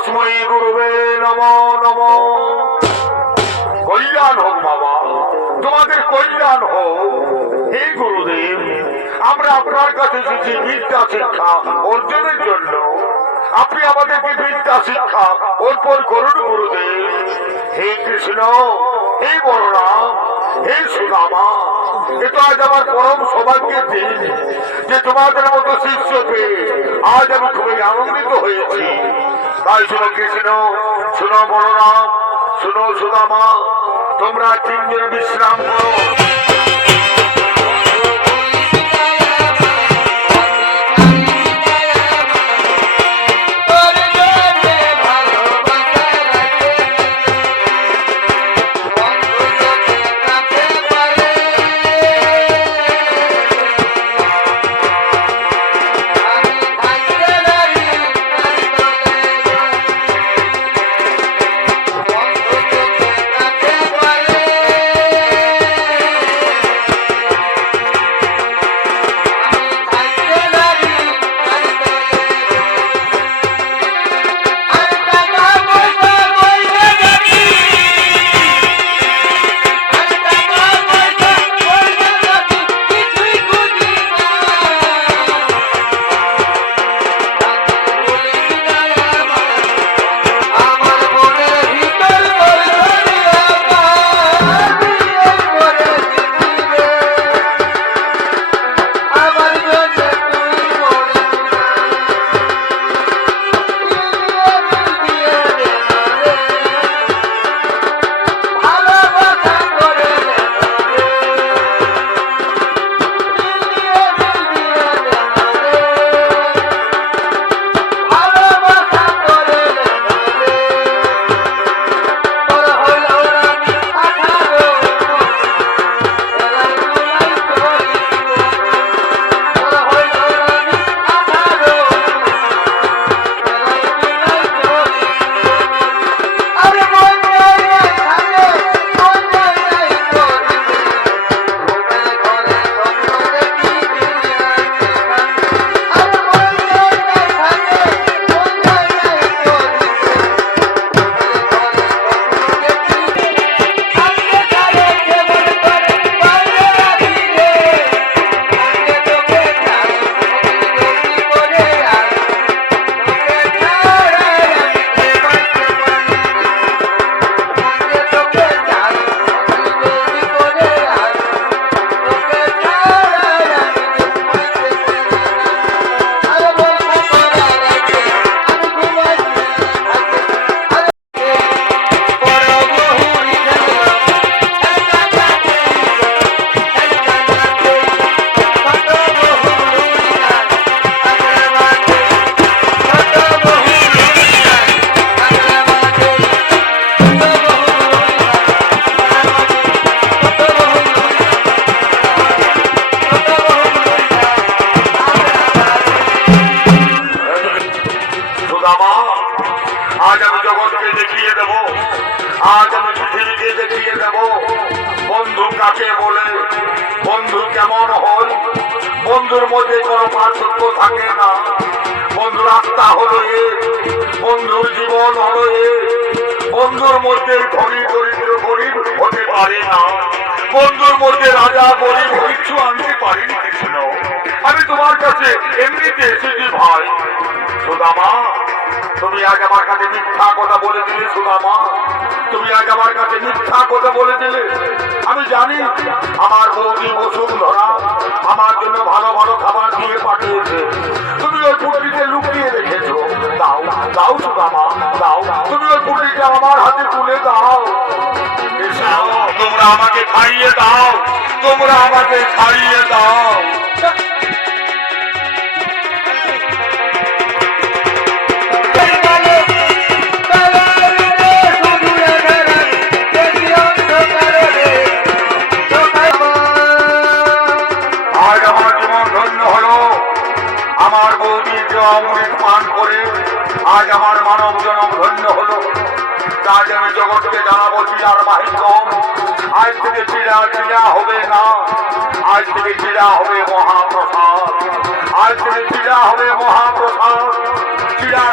তস্মৈ গুরুবে নমো নমো। কল্যাণ হোক বাবা, তোমাদের কল্যাণ হোক। হে গুরুদেব, আমরা আপনার কাছে এসেছি বিদ্যা শিক্ষা অর্জনের জন্য। আপনি আমাদেরকে বিদ্যা শিক্ষা অর্পণ করুন গুরুদেব। হে কৃষ্ণ, হে বলরাম, হে সুদামা, এতো আজ আমার পরম সৌভাগ্যের দিন যে তোমাদের মতো শিষ্য পেয়ে আজ আমি খুবই আনন্দিত হয়েছি। তাই শুনো কৃষ্ণ, শুনো বলরাম, শুনো সুদামা, তোমরা তিনজন বিশ্রাম করো। আজ আমি জগৎকে দেখিয়ে দেব, আজ আমি পৃথিবীকে দেখিয়ে দেব বন্ধু কাকে বলে, বন্ধু কেমন হয়। বন্ধুর মধ্যে কোনো পার্থক্য থাকে না। বন্ধুর আত্মা হলো এক, বন্ধুর জীবন হলো এক। বন্ধুর মধ্যে ধনী দরিদ্র গরিব হতে পারে না। বন্ধুর মধ্যে রাজা গরিব কিছু আনতে পারেনি কৃষ্ণ। আমি তোমার কাছে এমনিতে এসেছি ভাই। সুদামা, তুমি আজ আমার কাছে মিথ্যা কথা বলে দিলে। সুদামা, তুমি আজ আমার কাছে মিথ্যা কথা বলে দিলে। আমি জানি আমার বৌদি বসুন্ধরা আমার জন্য ভালো ভালো খাবার দিয়ে পাঠিয়েছে। তুমি ওই পুটলিতে লুকিয়ে রেখেছো। দাও দাও সুদামা, দাও। তুমি ওই পুটলিটা আমার হাতে তুলে দাও। তোমরা আমাকে খাইয়ে দাও, তোমরা আমাকে খাইয়ে দাও। আমার বৌদির অমৃত পান করে আজ আমার মানব জনম ধন্য হলো। আজ আমি জগৎকে জানাবো চিরার মাহিকম। আজ থেকে চিরা চিরা হবে না, আজ থেকে চিরা হবে মহাপ্রসাদ। আজ থেকে চিরা হবে মহাপ্রসাদ। চিরা